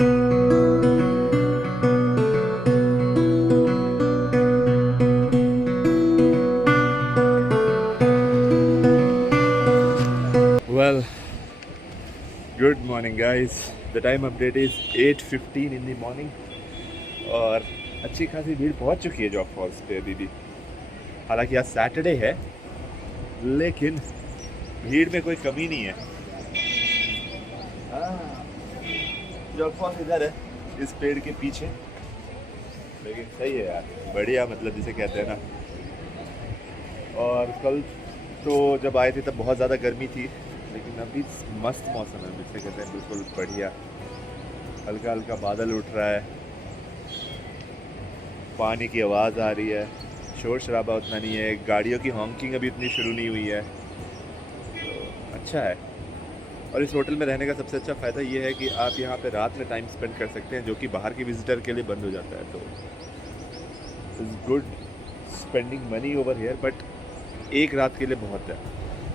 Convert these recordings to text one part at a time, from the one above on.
Well, good morning guys. The time update is 8:15 in the morning और अच्छी खासी भीड़ पहुंच चुकी है जॉग फॉल्स पे अभी भी। हालांकि आज सैटरडे है लेकिन भीड़ में कोई कमी नहीं है। जॉग फॉल्स इधर है इस पेड़ के पीछे, लेकिन सही है यार, बढ़िया, मतलब जिसे कहते हैं ना। और कल तो जब आए थे तब बहुत ज़्यादा गर्मी थी, लेकिन अभी मस्त मौसम है, जिसे कहते हैं बिल्कुल बढ़िया। हल्का हल्का बादल उठ रहा है, पानी की आवाज़ आ रही है, शोर शराबा उतना नहीं है, गाड़ियों की हॉन्किंग अभी इतनी शुरू नहीं हुई है, तो अच्छा है। और इस होटल में रहने का सबसे अच्छा फ़ायदा ये है कि आप यहाँ पे रात में टाइम स्पेंड कर सकते हैं, जो कि बाहर के विजिटर के लिए बंद हो जाता है। तो is good spending money over here, but एक रात के लिए बहुत है।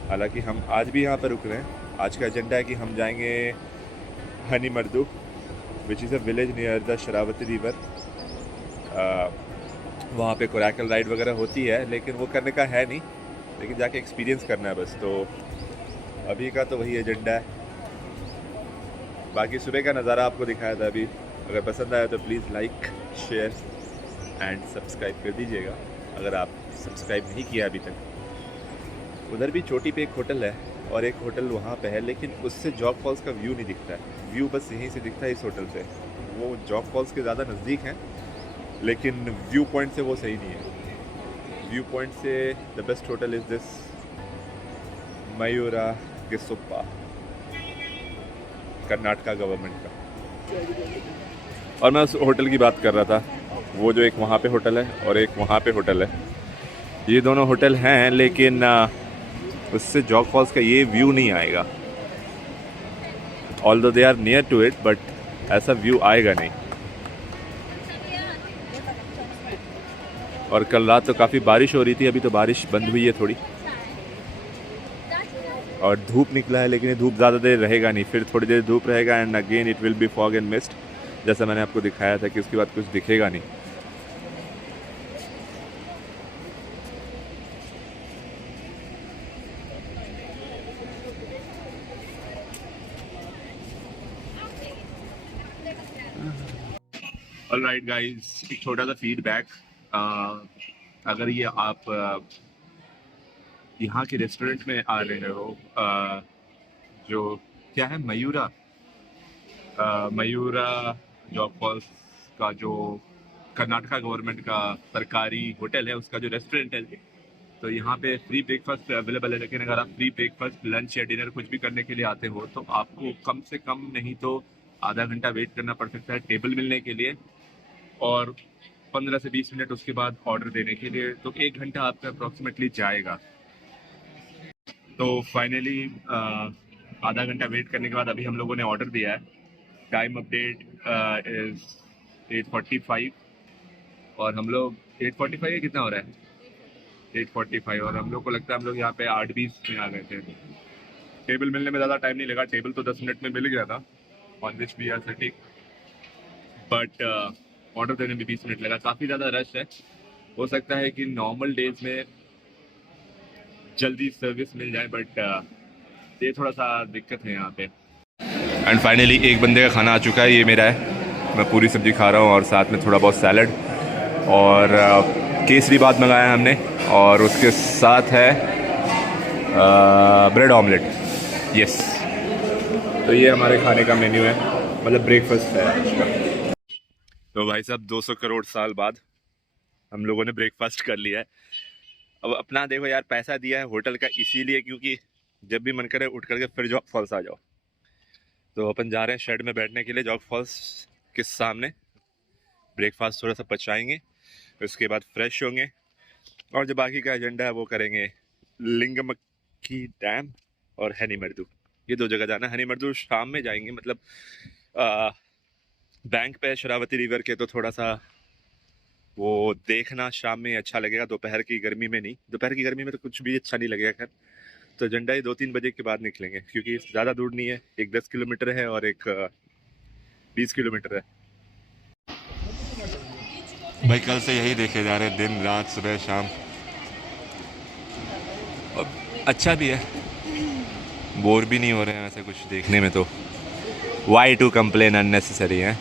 हालांकि हम आज भी यहाँ पर रुक रहे हैं। आज का एजेंडा है कि हम जाएंगे Honnemaradu, which is a village near the Sharavathi river. वहाँ पे कोरैकल राइड वगैरह होती है, लेकिन वो करने का है नहीं, लेकिन जाके एक्सपीरियंस करना है बस। तो अभी का तो वही एजेंडा है। बाकी सुबह का नज़ारा आपको दिखाया था अभी। अगर पसंद आया तो please like, share and subscribe कर दीजिएगा अगर आप सब्सक्राइब नहीं किया अभी तक। उधर भी चोटी पे एक होटल है और एक होटल वहाँ पे है, लेकिन उससे जॉग फॉल्स का व्यू नहीं दिखता है। व्यू बस यहीं से दिखता है इस होटल से। वो जॉग फॉल्स के ज़्यादा नज़दीक हैं, लेकिन व्यू पॉइंट से वो सही नहीं है। व्यू पॉइंट से the best hotel is this Mayura Gersoppa, Karnataka government का। और मैं उस होटल की बात कर रहा था, वो जो एक वहाँ पे होटल है और एक वहाँ पे होटल है। ये दोनों होटल हैं, लेकिन उससे जॉग फॉल्स का ये व्यू नहीं आएगा। Although they are near to it, but ऐसा व्यू आएगा नहीं। और कल रात तो काफ़ी बारिश हो रही थी, अभी तो बारिश बंद हुई है थोड़ी, और धूप निकला है, लेकिन ये धूप ज़्यादा देर रहेगा नहीं। फिर थोड़ी देर धूप रहेगा and again it will be fog and mist, जैसा मैंने आपको दिखाया था कि उसके बाद कुछ दिखेगा नहीं। ऑलराइट गाइस, एक छोटा सा फीडबैक। अगर ये आप यहाँ के रेस्टोरेंट में आ रहे हो, जो क्या है, मयूरा जॉग फॉल्स का जो कर्नाटका गवर्नमेंट का सरकारी होटल है, उसका जो रेस्टोरेंट है, तो यहाँ पे फ्री ब्रेकफास्ट अवेलेबल है। लेकिन अगर आप फ्री ब्रेकफास्ट, लंच या डिनर कुछ भी करने के लिए आते हो, तो आपको कम से कम नहीं तो आधा घंटा वेट करना पड़ सकता है टेबल मिलने के लिए, और 15 से 20 मिनट उसके बाद ऑर्डर देने के लिए। तो 1 घंटा आपका अप्रॉक्सीमेटली जाएगा। तो फाइनली आधा घंटा वेट करने के बाद अभी हम लोगों ने ऑर्डर दिया है। टाइम अपडेट इज 8:45, और हम लोग 8:45 या कितना हो रहा है, 8:45, और हम लोग को लगता है हम लोग यहाँ पे 8:20 में आ गए थे। टेबल मिलने में ज़्यादा टाइम नहीं लगा, टेबल तो 10 मिनट में मिल गया था, on which we are sitting, but order देने में 20 मिनट लगा। काफ़ी ज़्यादा रश है। हो सकता है कि नॉर्मल डेज में जल्दी सर्विस मिल जाए, बट ये थोड़ा सा दिक्कत है यहाँ पे। एंड फाइनली एक बंदे का खाना आ चुका है, ये मेरा है। मैं पूरी सब्ज़ी खा रहा हूँ और साथ में थोड़ा बहुत सैलड और केसरी बात मंगाया हमने, और उसके साथ है ब्रेड ऑमलेट। यस, तो ये हमारे खाने का मेन्यू है, मतलब ब्रेकफास्ट है आज का। तो भाई साहब 200 करोड़ साल बाद हम लोगों ने ब्रेकफास्ट कर लिया है। अब अपना देखो यार, पैसा दिया है होटल का इसीलिए क्योंकि जब भी मन करे उठ करके फिर जॉग फॉल्स आ जाओ। तो अपन जा रहे हैं शेड में बैठने के लिए जॉग फॉल्स के सामने। ब्रेकफास्ट थोड़ा सा पचाएंगे, उसके बाद फ्रेश होंगे, और जो बाकी का एजेंडा है वो करेंगे। लिंगमक्की डैम और हनी मर्दू, ये दो जगह जाना है। हनी मर्दू शाम में जाएंगे, मतलब बैंक पे शरावती रिवर के, तो थोड़ा सा वो देखना शाम में अच्छा लगेगा, दोपहर की गर्मी में नहीं। दोपहर की गर्मी में तो कुछ भी अच्छा नहीं लगेगा खैर। तो एजेंडा ही 2-3 बजे के बाद निकलेंगे, क्योंकि ज़्यादा दूर नहीं है, एक 10 किलोमीटर है और एक 20 किलोमीटर है भाई। कल से यही देखे जा रहे हैं, दिन रात सुबह शाम। अब अच्छा भी है, बोर भी नहीं हो रहे हैं ऐसे कुछ देखने में। तो वाई टू कंप्लेन, अननेसेसरी है।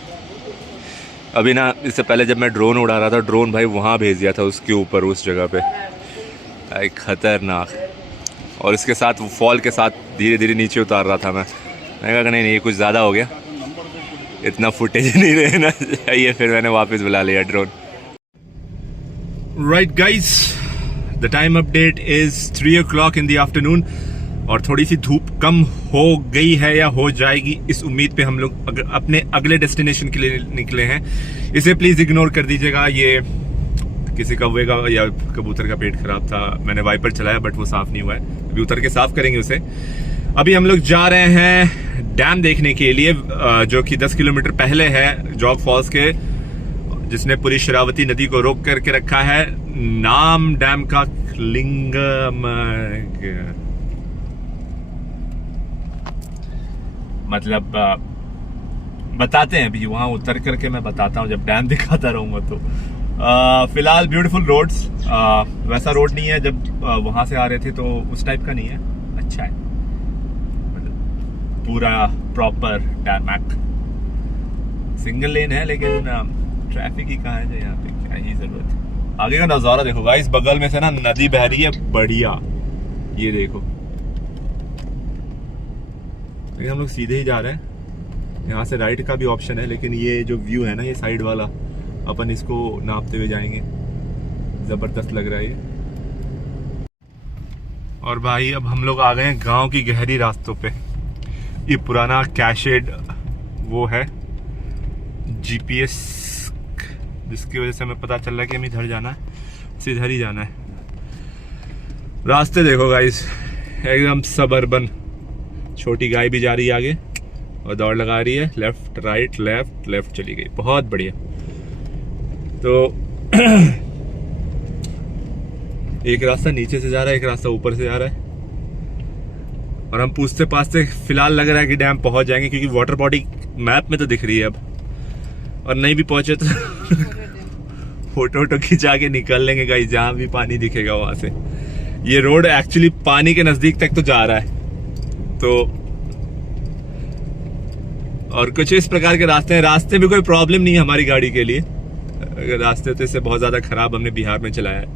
अभी ना इससे पहले जब मैं ड्रोन उड़ा रहा था, ड्रोन भाई वहाँ भेज दिया था उसके ऊपर, उस जगह पे, भाई खतरनाक। और इसके साथ फॉल के साथ धीरे धीरे नीचे उतार रहा था मैं कहा नहीं ये कुछ ज़्यादा हो गया, इतना फुटेज नहीं रहना चाहिए। फिर मैंने वापस बुला लिया drone. Right guys, the time update is 3 o'clock in the afternoon। और थोड़ी सी धूप कम हो गई है या हो जाएगी, इस उम्मीद पे हम लोग अपने अगले डेस्टिनेशन के लिए निकले हैं। इसे प्लीज़ इग्नोर कर दीजिएगा, ये किसी कौवे का या कबूतर का पेट खराब था। मैंने वाइपर चलाया बट वो साफ़ नहीं हुआ है, अभी उतर के साफ़ करेंगे उसे। अभी हम लोग जा रहे हैं डैम देखने के लिए, जो कि 10 किलोमीटर पहले है जॉग फॉल्स के, जिसने पूरी शरावती नदी को रोक करके रखा है। नाम डैम का लिंगम, मतलब बताते हैं अभी, वहाँ उतर करके मैं बताता हूँ जब डैम दिखाता रहूँगा। तो फिलहाल ब्यूटीफुल रोड्स, वैसा रोड नहीं है जब वहाँ से आ रहे थे तो उस टाइप का नहीं है, अच्छा है, मतलब पूरा प्रॉपर टैरमैक। सिंगल लेन है लेकिन ट्रैफिक ही कहाँ है जो यहाँ पे, क्या ही जरूरत है। आगे का नज़ारा देखो गाइस, बगल में से ना नदी बह रही है, बढ़िया, ये देखो। लेकिन हम लोग सीधे ही जा रहे हैं, यहाँ से राइट का भी ऑप्शन है, लेकिन ये जो व्यू है ना, ये साइड वाला, अपन इसको नापते हुए जाएंगे, जबरदस्त लग रहा है ये। और भाई अब हम लोग आ गए हैं गांव की गहरी रास्तों पे। ये पुराना कैशेड वो है जीपीएस, जिसकी वजह से हमें पता चल रहा है कि हमें इधर जाना है, सीधर ही जाना है। रास्ते देखो गाइस, एकदम सबअर्बन। छोटी गाय भी जा रही है आगे और दौड़ लगा रही है, लेफ्ट राइट लेफ्ट लेफ्ट चली गई, बहुत बढ़िया। तो एक रास्ता नीचे से जा रहा है, एक रास्ता ऊपर से जा रहा है, और हम पूछते पाछते फिलहाल लग रहा है कि डैम पहुंच जाएंगे, क्योंकि वाटर बॉडी मैप में तो दिख रही है अब, और नहीं भी पहुंचे तो फोटो खिंचा के निकल लेंगे गाइस, जहां भी पानी दिखेगा वहां से। ये रोड एक्चुअली पानी के नजदीक तक तो जा रहा है, तो और कुछ इस प्रकार के रास्ते हैं। रास्ते में कोई प्रॉब्लम नहीं है हमारी गाड़ी के लिए, अगर रास्ते तो इससे बहुत ज्यादा खराब हमने बिहार में चलाया है।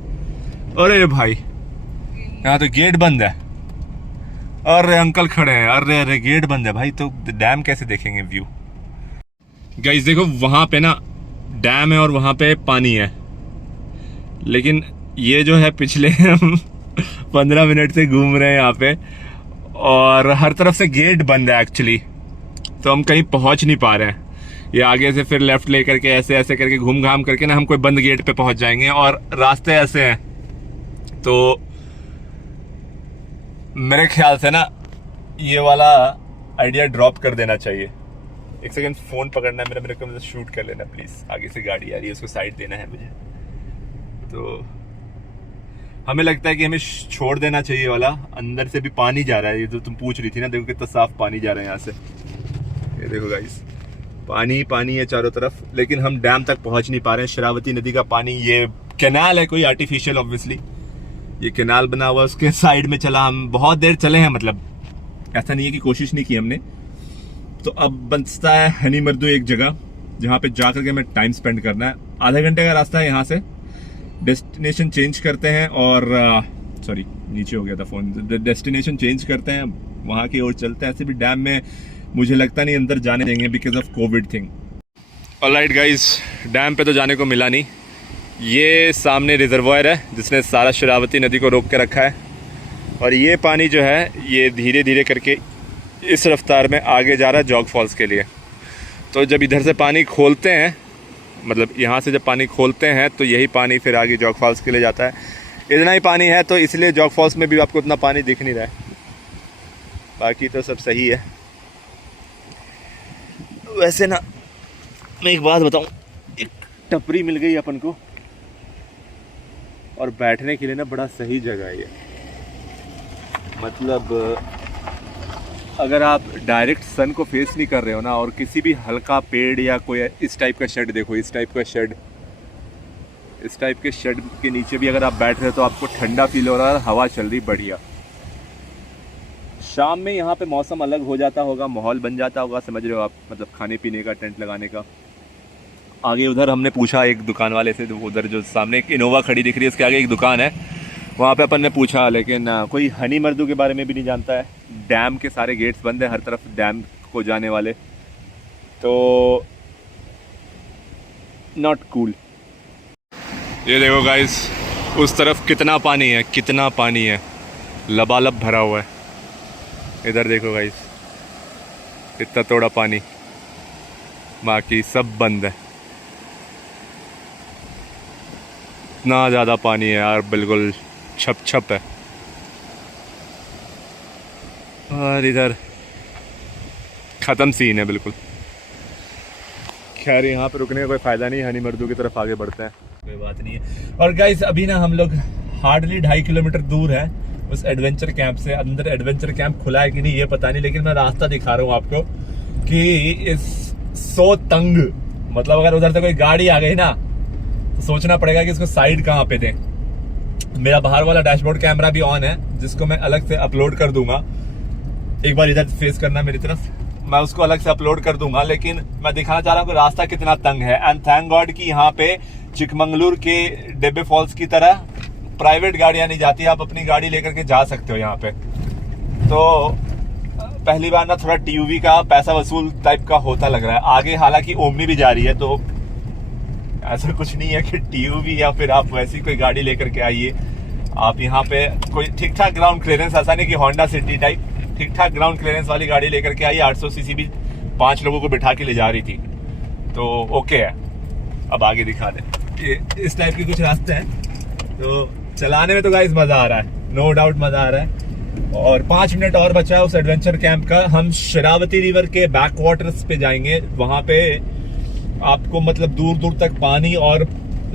अरे भाई यहाँ तो गेट बंद है, अरे अंकल खड़े हैं, अरे अरे गेट बंद है भाई, तो डैम कैसे देखेंगे व्यू। गाइस देखो वहां पे ना डैम है और वहां पे पानी है, लेकिन ये जो है पिछले हम 15 मिनट से घूम रहे हैं यहाँ पे, और हर तरफ से गेट बंद है एक्चुअली, तो हम कहीं पहुंच नहीं पा रहे हैं। ये आगे से फिर लेफ्ट लेकर के ऐसे ऐसे करके घूम घाम करके ना हम कोई बंद गेट पे पहुंच जाएंगे, और रास्ते ऐसे हैं, तो मेरे ख्याल से ना ये वाला आइडिया ड्रॉप कर देना चाहिए। एक सेकंड, फोन पकड़ना है मेरे को शूट कर लेना प्लीज। आगे से गाड़ी आ रही है, उसको साइड देना है मुझे, तो हमें लगता है कि हमें छोड़ देना चाहिए वाला। अंदर से भी पानी जा रहा है, ये जो तुम पूछ रही थी ना, देखो कितना साफ पानी जा रहा है यहाँ से, ये देखो गाइस, पानी पानी है चारों तरफ, लेकिन हम डैम तक पहुंच नहीं पा रहे हैं। शरावती नदी का पानी, ये कैनाल है कोई आर्टिफिशियल, ऑब्वियसली ये कैनाल बना हुआ, उसके साइड में चला, हम बहुत देर चले हैं, मतलब ऐसा नहीं है कि कोशिश नहीं की हमने। तो अब बचता है हनी मर्दू एक जगह, जहाँ पे जा करके हमें टाइम स्पेंड करना है। आधे घंटे का रास्ता है यहाँ से, डेस्टिनेशन चेंज करते हैं, और सॉरी नीचे हो गया था फोन, डेस्टिनेशन चेंज करते हैं, वहाँ की ओर चलते हैं। ऐसे भी डैम में मुझे लगता नहीं अंदर जाने देंगे because of Covid thing. Alright guys, dam पे तो जाने को मिला नहीं। ये सामने रिजर्वायर है जिसने सारा शरावती नदी को रोक के रखा है, और ये पानी जो है ये धीरे धीरे करके इस रफ्तार में आगे जा रहा है जॉग फॉल्स के लिए। तो जब इधर से पानी खोलते हैं, मतलब यहाँ से जब पानी खोलते हैं, तो यही पानी फिर आगे जॉग फॉल्स के लिए जाता है। इतना ही पानी है, तो इसलिए जॉग फॉल्स में भी आपको उतना पानी दिख नहीं रहा है, बाकी तो सब सही है। वैसे ना मैं एक बात बताऊं, एक टपरी मिल गई अपन को, और बैठने के लिए ना बड़ा सही जगह है ये, मतलब अगर आप डायरेक्ट सन को फेस नहीं कर रहे हो ना, और किसी भी हल्का पेड़ या कोई इस टाइप का शेड देखो, इस टाइप के शेड के नीचे भी अगर आप बैठ रहे हो तो आपको ठंडा फील हो रहा है, हवा चल रही बढ़िया। शाम में यहाँ पे मौसम अलग हो जाता होगा, माहौल बन जाता होगा, समझ रहे हो आप, मतलब खाने पीने का, टेंट लगाने का। आगे उधर हमने पूछा एक दुकान वाले से, उधर जो सामने एक इनोवा खड़ी दिख रही है उसके आगे एक दुकान है, वहाँ पे अपन ने पूछा, लेकिन कोई हनी मर्दू के बारे में भी नहीं जानता है। डैम के सारे गेट्स बंद है, हर तरफ डैम को जाने वाले, तो नॉट कूल। ये देखो गाइस, उस तरफ कितना पानी है, लबालब भरा हुआ है। इधर देखो गाइस, इतना थोड़ा पानी, बाकी सब बंद है। इतना ज़्यादा पानी है यार, बिल्कुल छप है। और इधर ख़त्म सीन है बिल्कुल। खैर यहाँ पे रुकने का कोई फ़ायदा नहीं, हनी मर्दू की तरफ आगे बढ़ते हैं, कोई बात नहीं है। और गाइस अभी ना हम लोग हार्डली 2.5 किलोमीटर दूर है उस एडवेंचर कैंप से। अंदर एडवेंचर कैंप खुला है कि नहीं ये पता नहीं, लेकिन मैं रास्ता दिखा रहा हूँ आपको कि इस सो तंग, मतलब अगर उधर से कोई गाड़ी आ गई ना तो सोचना पड़ेगा कि इसको साइड कहाँ पे दें। मेरा बाहर वाला डैशबोर्ड कैमरा भी ऑन है, जिसको मैं अलग से अपलोड कर दूंगा। एक बार इधर फेस करना मेरी तरफ, मैं उसको अलग से अपलोड कर दूंगा। लेकिन मैं दिखाना चाह रहा हूँ कि रास्ता कितना तंग है। एंड थैंक गॉड कि यहाँ पे चिकमंगलुरु के डेब्बे फॉल्स की तरह प्राइवेट गाड़ियां नहीं जाती, आप अपनी गाड़ी लेकर के जा सकते हो यहाँ पे। तो पहली बार ना थोड़ा टीयूवी का पैसा वसूल टाइप का होता लग रहा है। आगे हालांकि ओमनी भी जा रही है, तो ऐसा कुछ नहीं है कि टीयूवी या फिर आप वैसी कोई गाड़ी लेकर के आइए। आप यहाँ पे कोई ठीक ठाक ग्राउंड क्लियरेंस, ऐसा नहीं कि होंडा सिटी टाइप, ठीक ठाक ग्राउंड क्लियरेंस वाली गाड़ी लेकर के आइए। 800 सीसी भी 5 लोगों को बिठा के ले जा रही थी, तो ओके है। अब आगे दिखा दें, ये इस टाइप के कुछ रास्ते हैं, तो चलाने में तो गाइस मजा आ रहा है, नो डाउट मजा आ रहा है। और 5 मिनट और बचा है उस एडवेंचर कैंप का। हम शरावती रिवर के बैक वाटर्स पे जाएंगे, वहां पे आपको मतलब दूर दूर तक पानी और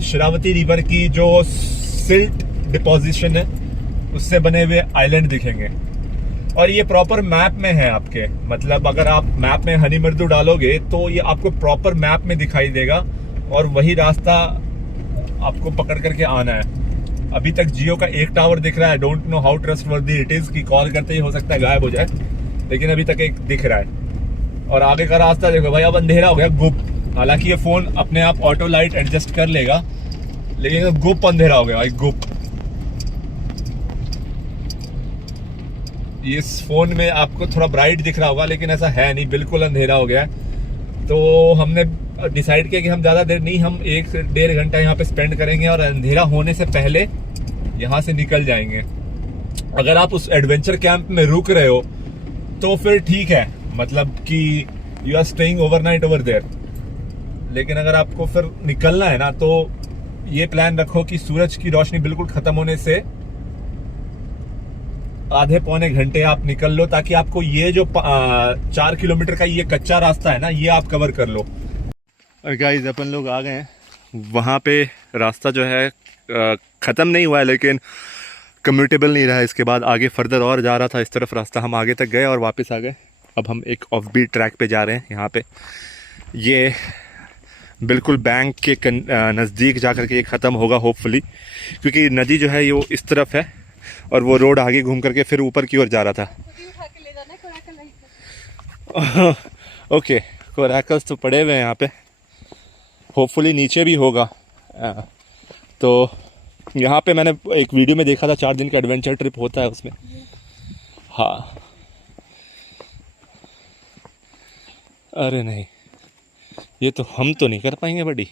शरावती रिवर की जो सिल्ट डिपोजिशन है उससे बने हुए आइलैंड दिखेंगे। और ये प्रॉपर मैप में है आपके, मतलब अगर आप मैप में हनी मर्दू डालोगे तो ये आपको प्रॉपर मैप में दिखाई देगा, और वही रास्ता आपको पकड़ करके आना है। अभी तक जियो का एक टावर दिख रहा है, don't know how trustworthy it is, कि कॉल करते ही हो सकता है गायब हो जाए, लेकिन अभी तक एक दिख रहा है। और आगे का रास्ता देखो भाई, अब अंधेरा हो गया गुप। हालांकि ये फोन अपने आप ऑटो लाइट एडजस्ट कर लेगा, लेकिन गुप अंधेरा हो गया भाई, गुप। इस फोन में आपको थोड़ा ब्राइट दिख रहा होगा, लेकिन ऐसा है नहीं, बिल्कुल अंधेरा हो गया। तो हमने डिसाइड किया कि हम ज़्यादा देर नहीं, हम 1 से 1.5 घंटा यहाँ पे स्पेंड करेंगे और अंधेरा होने से पहले यहाँ से निकल जाएंगे। अगर आप उस एडवेंचर कैंप में रुक रहे हो तो फिर ठीक है, मतलब कि you are staying overnight over there. लेकिन अगर आपको फिर निकलना है ना, तो ये प्लान रखो कि सूरज की रोशनी बिल्कुल खत्म होने से आधे पौने घंटे आप निकल लो, ताकि आपको ये जो 4 किलोमीटर का ये कच्चा रास्ता है ना, ये आप कवर कर लो। और गाइस अपन लोग आ गए हैं, वहाँ पे रास्ता जो है ख़त्म नहीं हुआ है, लेकिन कम्यूटेबल नहीं रहा है। इसके बाद आगे फर्दर और जा रहा था इस तरफ रास्ता, हम आगे तक गए और वापस आ गए। अब हम एक ऑफ बीट ट्रैक पे जा रहे हैं। यहाँ पे ये बिल्कुल बैंक के नज़दीक जा कर के ये ख़त्म होगा होपफुली, क्योंकि नदी जो है ये इस तरफ है और वो रोड आगे घूम करके फिर ऊपर की ओर जा रहा था। ओके, कोरैकल्स तो पड़े हुए हैं यहाँ पे, होपफुली नीचे भी होगा। तो यहाँ पे मैंने एक वीडियो में देखा था 4 दिन का एडवेंचर ट्रिप होता है उसमें। हाँ, अरे नहीं, ये तो हम तो नहीं कर पाएंगे बड़ी।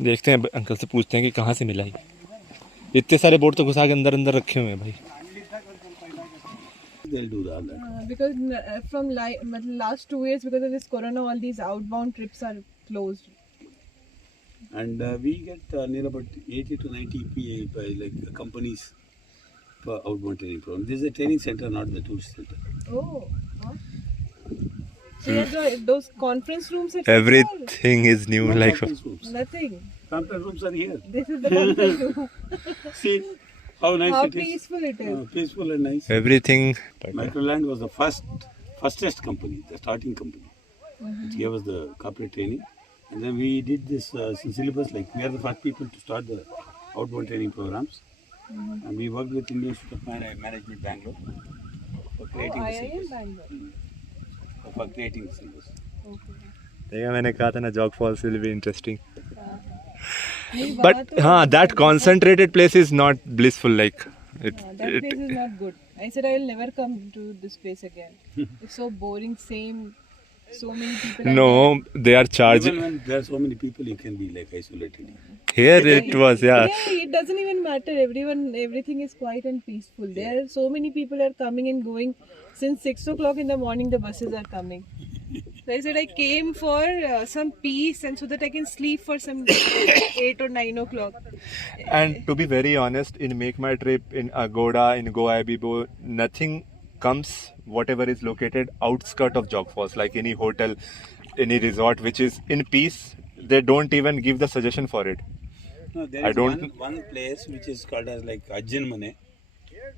देखते हैं, अंकल से पूछते हैं कि कहाँ से मिला ये। इतने सारे बोर्ड तो घुसा के अंदर अंदर रखे हुए हैं भाई। They'll do that. Because from last 2 years, because of this corona, all these outbound trips are closed. And we get near about 80 to 90 EPA by like companies for outbound training program. This is a training center, not the tourist center. Oh, huh? So those conference rooms. Everything is new, No like conference rooms. Nothing. Pampered rooms are here. This is the pampered room. See how nice How it is. peaceful it is. Peaceful and nice. Everything. Microland was the fastest company, the starting company. It gave us the corporate training. And then we did this syllabus, like we are the first people to start the outbound training programs. And we worked with Indian Institute of Management Bangalore for creating the IIM syllabus. Bangalore. For creating the syllabus. Okay. देखा मैंने कहा था ना Jog Falls will be interesting नहीं, वहाँ but तो हाँ that concentrated place is not blissful like it, that place is not good. I said I will never come to this place again. It's so boring, same, so many people. no they are Even charging when there are so many people, you can be like isolated. here it was yeah It doesn't even matter. Everything is quiet and peaceful. There are so many people are coming and going. Since 6 o'clock in the morning, the buses are coming. So I said I came for some peace and so that I can sleep for some 8 or 9 o'clock. and to be very honest in Make My Trip in Agoda in Goa Bibo nothing comes whatever is located outskirt of jog falls like any hotel any resort which is in peace they don't even give the suggestion for it. No, there I is don't- one place which is called as like Ajjan Mane,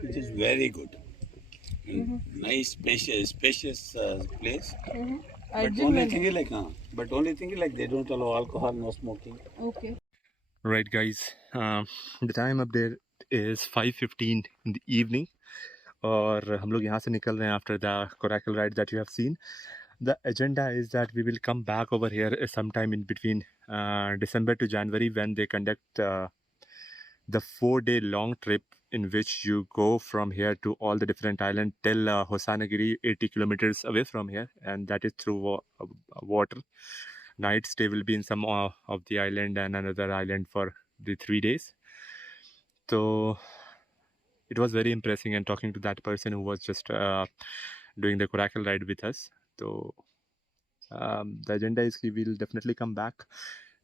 which is very good. Nice, spacious place. But Arjun only Mane. thing is like, but only thing is like they don't allow alcohol, no smoking. Okay. Right guys, the time up there is 5:15 in the evening और हम लोग यहाँ से निकल रहे हैं after the Coracle ride that you have seen. The agenda is that we will come back over here sometime in between December to January when they conduct the 4-day long trip in which you go from here to all the different islands till Hosanagiri 80 kilometers away from here and that is through water. Night stay will be in some of the island and another island for the 3 days. So it was very impressive and talking to that person who was just doing the Coracle ride with us. So the agenda is we will definitely come back.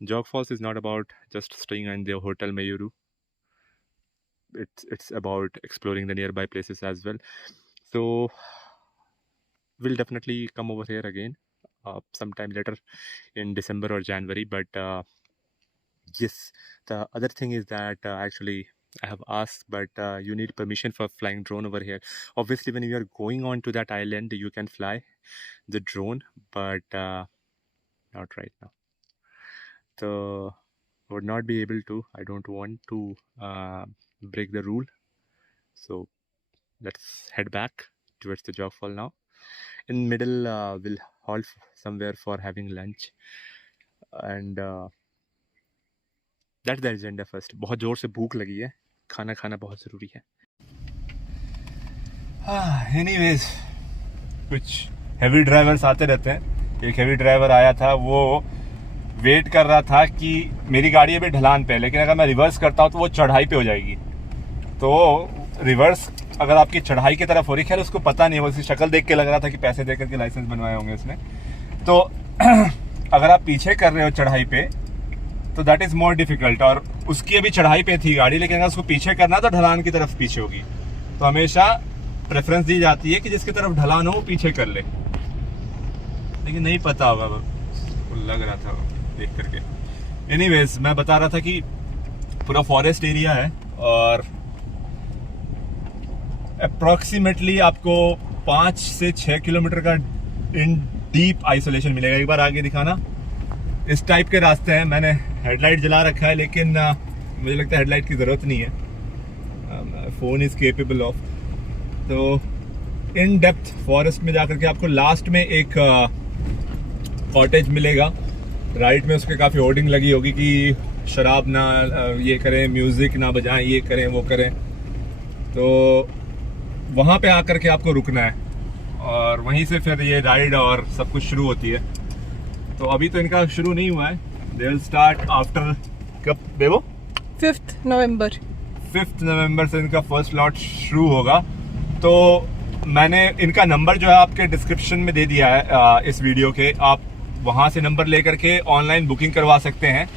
Jog Falls is not about just staying in the Hotel Mayuru. It's about exploring the nearby places as well. So we'll definitely come over here again sometime later in December or January. But yes, the other thing is that actually I have asked, but you need permission for flying drone over here. Obviously, when you are going on to that island, you can fly the drone, but not right now. So would not be able to. I don't want to break the rule. So let's head back towards the jog fall now. In middle, we'll halt somewhere for having lunch, and that's the agenda first. बहुत जोर से भूख लगी है, खाना खाना बहुत ज़रूरी है. Anyways, कुछ हेवी ड्राइवर्स आते रहते हैं. एक हेवी ड्राइवर आया था, वो वेट कर रहा था कि मेरी गाड़ी अभी ढलान पे है, लेकिन अगर मैं रिवर्स करता हूँ तो वो चढ़ाई पे हो जाएगी. तो रिवर्स अगर आपकी चढ़ाई की तरफ हो रही है, उसको पता नहीं है, उसकी शक्ल देख के लग रहा था कि पैसे दे करके लाइसेंस बनवाए होंगे उसने. तो अगर आप पीछे कर रहे हो चढ़ाई पे तो दैट इज़ मोर डिफिकल्ट. और उसकी अभी चढ़ाई पे थी गाड़ी, लेकिन अगर उसको पीछे करना तो ढलान की तरफ पीछे होगी. तो हमेशा प्रेफरेंस दी जाती है कि जिसकी तरफ ढलान हो वो पीछे कर ले, लेकिन नहीं पता होगा, लग रहा था देख करके. एनीवेज, मैं बता रहा था कि पूरा फॉरेस्ट एरिया है और अप्रॉक्सीमेटली आपको 5 से 6 किलोमीटर का इन डीप आइसोलेशन मिलेगा. एक बार आगे दिखाना. इस टाइप के रास्ते हैं. मैंने हेडलाइट जला रखा है, लेकिन मुझे लगता है हेडलाइट की ज़रूरत नहीं है. Phone is capable of. तो इन डेप्थ फॉरेस्ट में जाकर के आपको लास्ट में एक कॉटेज मिलेगा. राइट में उसके काफ़ी होर्डिंग लगी होगी कि शराब ना ये करें, म्यूज़िक ना बजाएं, ये करें वो करें. तो वहाँ पे आकर के आपको रुकना है और वहीं से फिर ये राइड और सब कुछ शुरू होती है. तो अभी तो इनका शुरू नहीं हुआ है. दे विल स्टार्ट आफ्टर कब बेबो 5th November. 5th नवंबर से इनका फर्स्ट लॉट शुरू होगा. तो मैंने इनका नंबर जो है आपके डिस्क्रिप्शन में दे दिया है इस वीडियो के. आप वहाँ से नंबर लेकर के ऑनलाइन बुकिंग करवा सकते हैं.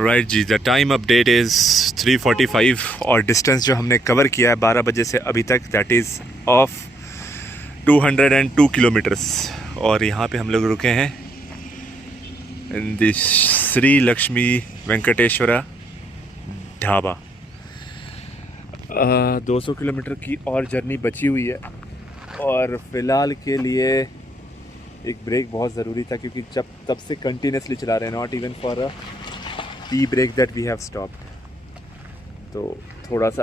Right ji, the time update is 3:45 और डिस्टेंस जो हमने कवर किया है 12 बजे से अभी तक, दैट इज़ ऑफ 202 किलोमीटर्स। और यहाँ पे हम लोग रुके हैं in the Shri Lakshmi Venkateshwara dhaba. 200 kilometre की और जर्नी बची हुई है और फ़िलहाल के लिए एक ब्रेक बहुत ज़रूरी था, क्योंकि तब से कंटिन्यूसली चला रहे हैं, not even for a tea break that we have stopped. तो थोड़ा सा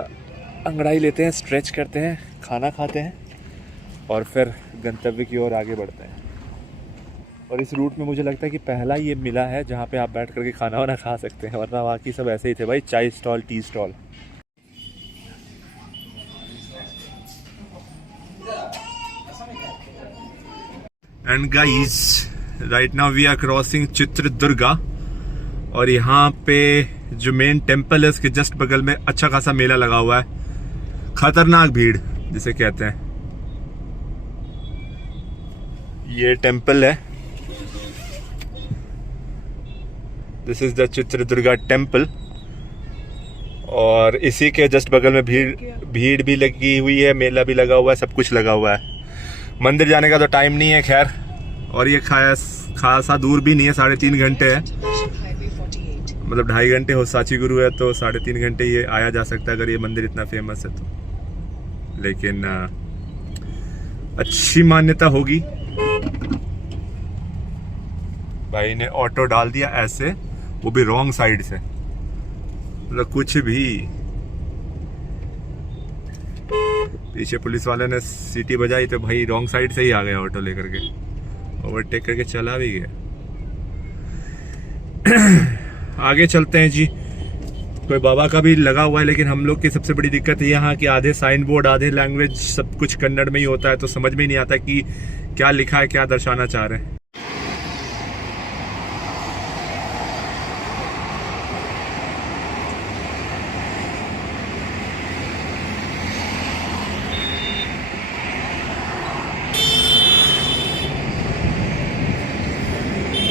अंगड़ाई लेते हैं, स्ट्रेच करते हैं, खाना खाते हैं और फिर गंतव्य की ओर आगे बढ़ते हैं। और इस रूट में मुझे लगता है कि पहला ये मिला है जहाँ पे आप बैठ करके खाना वाना खा सकते हैं, वरना बाकी सब ऐसे ही थे भाई, चाय stall, tea stall. And guys, right now we are crossing Chitradurga और यहाँ पे जो मेन टेम्पल है उसके जस्ट बगल में अच्छा खासा मेला लगा हुआ है, खतरनाक भीड़ जिसे कहते हैं। ये टेम्पल है, this is the Chitradurga temple और इसी के जस्ट बगल में भीड़ भी लगी हुई है, मेला भी लगा हुआ है, सब कुछ लगा हुआ है। मंदिर जाने का तो टाइम नहीं है खैर, और ये खासा दूर भी नहीं है, 3.5 घंटे है, मतलब 2.5 घंटे हो। सांची गुरु है तो 3.5 घंटे ये आया जा सकता है अगर ये मंदिर इतना फेमस है तो। लेकिन अच्छी मान्यता होगी। भाई ने ऑटो डाल दिया ऐसे, वो भी रॉन्ग साइड से, मतलब कुछ भी। पीछे पुलिस वाले ने सीटी बजाई तो भाई रॉन्ग साइड से ही आ गया ऑटो लेकर के, ओवरटेक करके चला भी गया। आगे चलते हैं जी। कोई बाबा का भी लगा हुआ है, लेकिन हम लोग की सबसे बड़ी दिक्कत है यहाँ कि आधे साइन बोर्ड, आधे लैंग्वेज, सब कुछ कन्नड़ में ही होता है, तो समझ में नहीं आता कि क्या लिखा है, क्या दर्शाना चाह रहे हैं।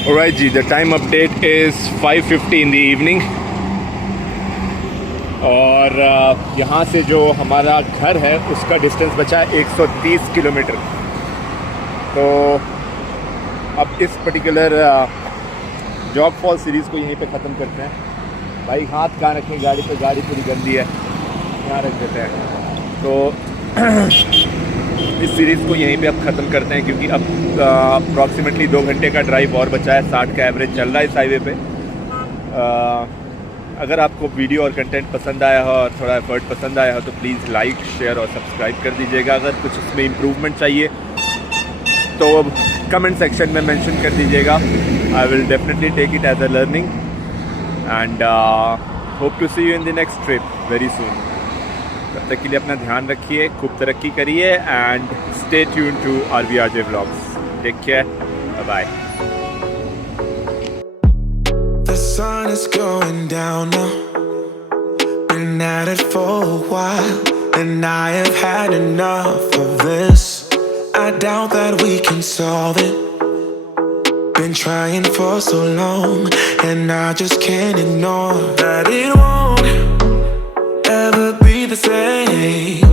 Alright ji, the time update is 5:50 in the evening और यहाँ से जो हमारा घर है उसका डिस्टेंस बचा है 130 किलोमीटर। तो अब इस पर्टिकुलर जॉग फॉल सीरीज़ को यहीं पे ख़त्म करते हैं। भाई हाथ कहाँ रखें गाड़ी पे, गाड़ी पूरी गंदी है, यहाँ रख देते हैं। तो इस सीरीज़ को यहीं पे अब ख़त्म करते हैं, क्योंकि अब अप्रॉक्सीमेटली 2 घंटे का ड्राइव और बचा है, 60 का एवरेज चल रहा है इस हाईवे पे। अगर आपको वीडियो और कंटेंट पसंद आया हो और थोड़ा एफर्ट पसंद आया हो तो प्लीज़ लाइक, शेयर और सब्सक्राइब कर दीजिएगा। अगर कुछ इसमें इम्प्रूवमेंट चाहिए तो कमेंट सेक्शन में मेंशन कर दीजिएगा। I will definitely take it as a learning and hope to see you in the next trip very soon. तब तक के लिए अपना ध्यान रखिए, खूब तरक्की करिए and stay tune to RVRJ vlogs. Take care, bye bye. The sun is going down now. Been at it for a while, and I have had enough of this. I doubt that we can solve it. Been trying for so long, and I just can't ignore that it won't ever be the same.